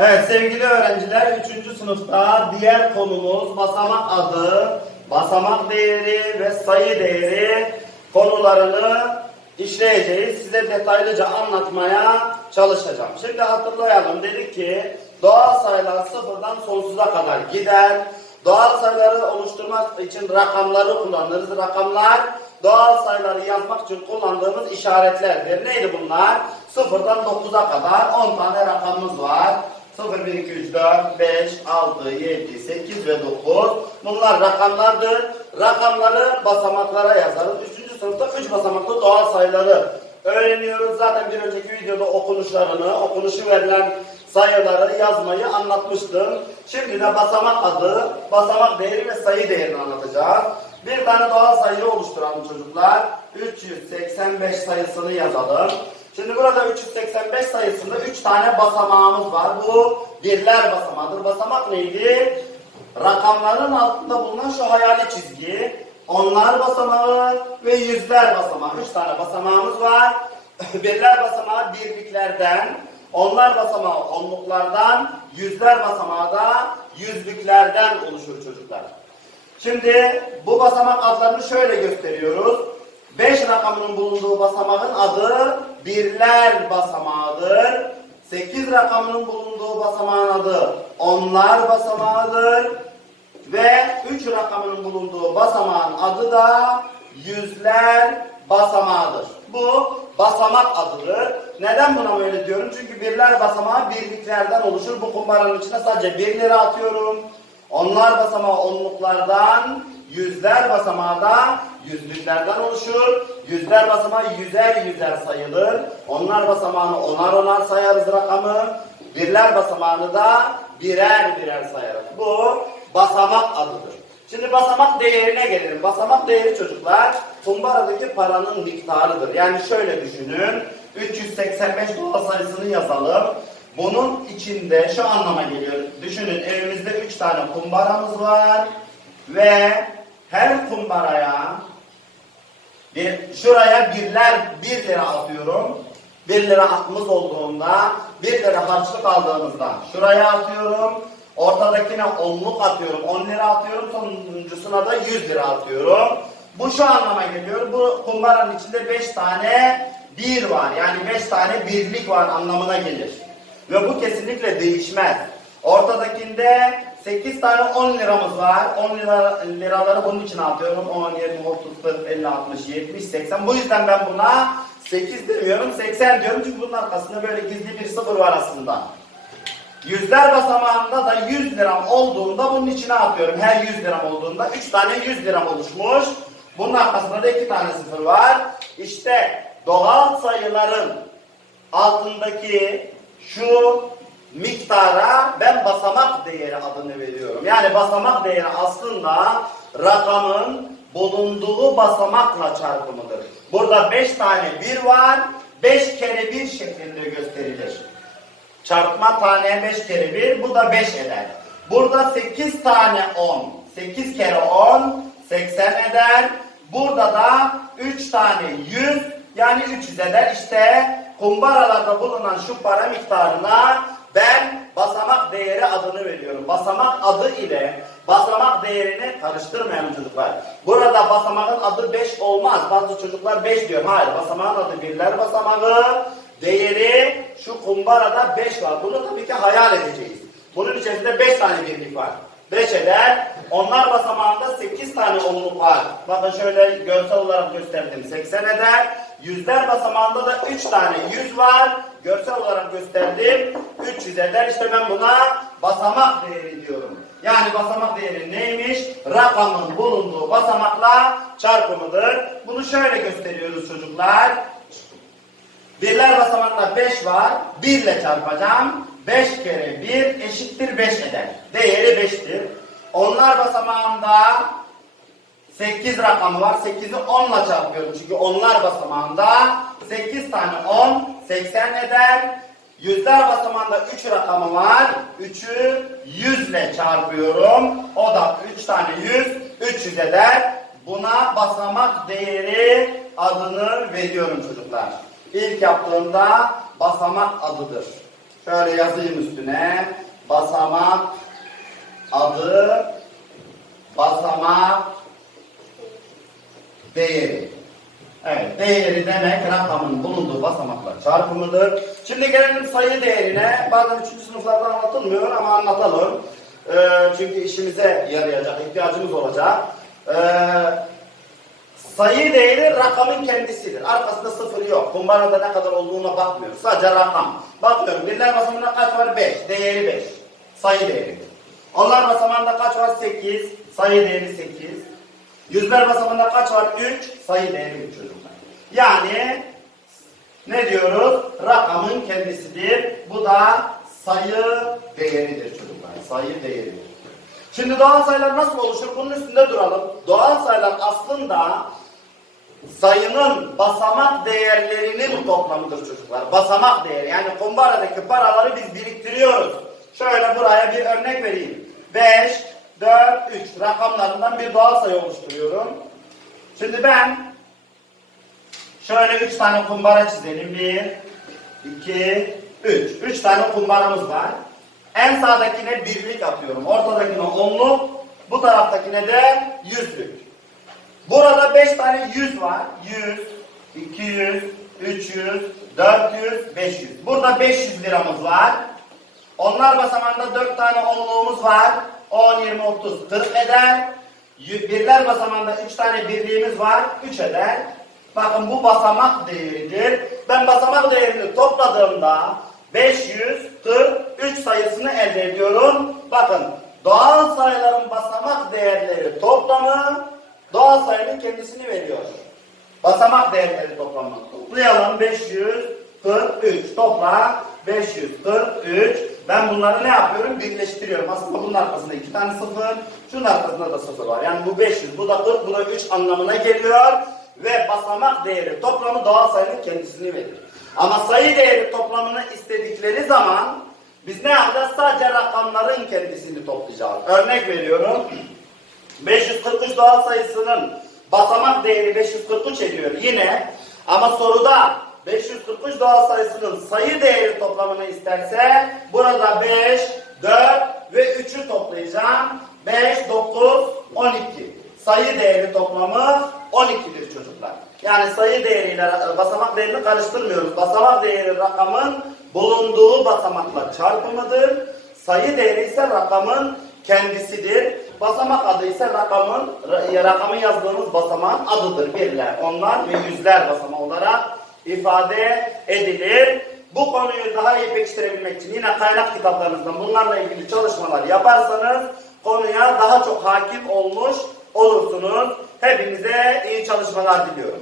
Evet sevgili öğrenciler 3. sınıfta diğer konumuz basamak adı, basamak değeri ve sayı değeri konularını işleyeceğiz. Size detaylıca anlatmaya çalışacağım. Şimdi hatırlayalım dedik ki doğal sayılar sıfırdan sonsuza kadar gider. Doğal sayıları oluşturmak için rakamları kullanırız. Rakamlar doğal sayıları yazmak için kullandığımız işaretlerdir. Neydi bunlar? Sıfırdan 9'a kadar 10 tane rakamımız var. 0, 1, 2, 3, 4, 5, 6, 7, 8 ve 9. Bunlar rakamlardır. Rakamları basamaklara yazarız. 3. sınıfta 3 basamaklı doğal sayıları öğreniyoruz. Zaten bir önceki videoda okunuşlarını, okunuşu verilen sayıları yazmayı anlatmıştım. Şimdi de basamak adı, basamak değeri ve sayı değerini anlatacağız. Bir tane doğal sayı oluşturalım çocuklar. 385 sayısını yazalım. Şimdi burada 385 sayısında 3 tane basamağımız var. Bu birler basamağıdır. Basamak neydi? Rakamların altında bulunan şu hayali çizgi. Onlar basamağı ve yüzler basamağı. 3 tane basamağımız var. birler basamağı birliklerden, onlar basamağı onluklardan, yüzler basamağı da yüzlüklerden oluşur çocuklar. Şimdi bu basamak adlarını şöyle gösteriyoruz. 5 rakamının bulunduğu basamağın adı birler basamağıdır. 8 rakamının bulunduğu basamağın adı onlar basamağıdır. Ve 3 rakamının bulunduğu basamağın adı da yüzler basamağıdır. Bu basamak adıdır. Neden buna böyle diyorum? Çünkü birler basamağı birliklerden oluşur. Bu kumbaranın içine sadece 1 lira atıyorum. Onlar basamağı onluklardan, yüzler basamağı da yüzlüklerden oluşur. Yüzler basamağı yüzer yüzer sayılır. Onlar basamağını onar onar sayarız rakamı. Birler basamağını da birer birer sayarız. Bu basamak adıdır. Şimdi basamak değerine gelelim. Basamak değeri çocuklar kumbaradaki paranın miktarıdır. Yani şöyle düşünün. 385 dolar sayısını yazalım. Bunun içinde şu anlama geliyor. Düşünün evimizde 3 tane kumbaramız var. Ve her kumbaraya bir, şuraya birler 1 lira atıyorum. 1 lira atımız olduğunda 1 lira harçlık aldığımızda şuraya atıyorum. Ortadakine onluk atıyorum. 10 lira atıyorum. Sonuncusuna da 100 lira atıyorum. Bu şu anlama geliyor. Bu kumbaranın içinde 5 tane bir var. Yani 5 tane birlik var anlamına gelir. Ve bu kesinlikle değişmez. Ortadakinde 8 tane 10 liramız var. 10 lira, liraları bunun için atıyorum. 10, 20, 30, 40, 50, 60, 70, 80. Bu yüzden ben buna 8 demiyorum 80 diyorum. Çünkü bunun arkasında böyle gizli bir sıfır var aslında. Yüzler basamağında da 100 liram olduğunda bunun içine atıyorum. Her 100 liram olduğunda 3 tane 100 liram oluşmuş. Bunun arkasında da 2 tane sıfır var. İşte doğal sayıların altındaki şu miktara ben basamak değeri adını veriyorum. Yani basamak değeri aslında rakamın bulunduğu basamakla çarpımıdır. Burada 5 tane 1 var. 5 kere 1 şeklinde gösterilir. Çarpma tane 5 kere 1 bu da 5 eder. Burada 8 tane 10. 8 kere 10 80 eder. Burada da 3 tane 100 yani 300 eder. İşte kumbaralarda bulunan şu para miktarına ben basamak değeri adını veriyorum. Basamak adı ile basamak değerini karıştırmayalım çocuklar. Burada basamağın adı 5 olmaz. Bazı çocuklar 5 diyor. Hayır basamağın adı birler basamağı. Değeri şu kumbarada 5 var. Bunu tabii ki hayal edeceğiz. Bunun içerisinde 5 tane birlik var. 5 eder. Onlar basamağında 8 tane onluk var. Bakın şöyle görsel olarak gösterdim. 80 eder. Yüzler basamağında da 3 tane 100 var. Görsel olarak gösterdim. 300 eder. İşte ben buna basamak değeri diyorum. Yani basamak değeri neymiş? Rakamın bulunduğu basamakla çarpımıdır. Bunu şöyle gösteriyoruz çocuklar. Birler basamağında 5 var. 1 ile çarpacağım. 5 kere 1 eşittir 5 eder. Değeri 5'tir. Onlar basamağında 8 rakamı var. 8'i 10 ile çarpıyorum. Çünkü onlar basamağında 8 tane 10 80 eder. Yüzler basamağında 3 rakamı var. 3'ü 100 ile çarpıyorum. O da 3 tane 100 300 eder. Buna basamak değeri adını veriyorum çocuklar. İlk yaptığımda basamak adıdır. Şöyle yazayım üstüne. Basamak adı basamak değeri. Evet, değeri demek rakamın bulunduğu basamaklar çarpımıdır. Şimdi gelelim sayı değerine. Bazen üçüncü sınıflarda anlatılmıyor ama anlatalım. Ee, çünkü işimize yarayacak, ihtiyacımız olacak. Ee, sayı değeri rakamın kendisidir. Arkasında sıfır yok. Kumbarada ne kadar olduğuna bakmıyoruz. Sadece rakam. Bakıyorum birler basamağında kaç var? 5. Değeri 5. Sayı değeri. Onlar basamağında kaç var? 8. Sayı değeri 8. Yüzler basamağında kaç var? 3. Sayı değeri 3 çocuklar. Yani ne diyoruz? Rakamın kendisidir. Bu da sayı değeridir çocuklar. Sayı değeri. Şimdi doğal sayılar nasıl oluşur? Bunun üstünde duralım. Doğal sayılar aslında sayının basamak değerlerinin toplamıdır çocuklar. Basamak değeri. Yani kumbaradaki paraları biz biriktiriyoruz. Şöyle buraya bir örnek vereyim. 5, 4, 3 rakamlarından bir doğal sayı oluşturuyorum. Şimdi ben şöyle 3 tane kumbara çizelim. 1, 2, 3. 3 tane kumbaramız var. En sağdakine birlik atıyorum. Ortadakine onluk. Bu taraftakine de yüzlük. Burada 5 tane 100 var. 100, 200, 300, 400, 500. Burada 500 liramız var. Onlar basamağında 4 tane onluğumuz var. 10, 20, 30, 40 eder. Birler basamağında 3 tane birliğimiz var. 3 eder. Bakın bu basamak değeridir. Ben basamak değerini topladığımda 543 sayısını elde ediyorum. Bakın doğal sayıların basamak değerleri toplamı doğal sayının kendisini veriyor. Basamak değerleri toplamı. Toplayalım 543 topla 543 ben bunları ne yapıyorum? Birleştiriyorum. Aslında bunun arkasında iki tane sıfır, şunun arkasında da sıfır var. Yani bu 500, bu da 40, bu da 3 anlamına geliyor. Ve basamak değeri toplamı doğal sayının kendisini verir. Ama sayı değeri toplamını istedikleri zaman biz ne yapacağız? Sadece rakamların kendisini toplayacağız. Örnek veriyorum. 543 doğal sayısının basamak değeri 543 ediyor yine. Ama soruda 543 doğal sayısının sayı değeri toplamını isterse burada 5, 4 ve 3'ü toplayacağım. 5, 9, 12. Sayı değeri toplamı 12'dir çocuklar. Yani sayı değeriyle basamak değerini karıştırmıyoruz. Basamak değeri rakamın bulunduğu basamakla çarpımıdır. Sayı değeri ise rakamın kendisidir. Basamak adı ise rakamın ra- rakamı yazdığımız basamağın adıdır. Birler, onlar ve yüzler basamağı olarak ifade edilir. Bu konuyu daha iyi pekiştirebilmek için yine kaynak kitaplarınızdan bunlarla ilgili çalışmalar yaparsanız konuya daha çok hakim olmuş olursunuz. Hepinize iyi çalışmalar diliyorum.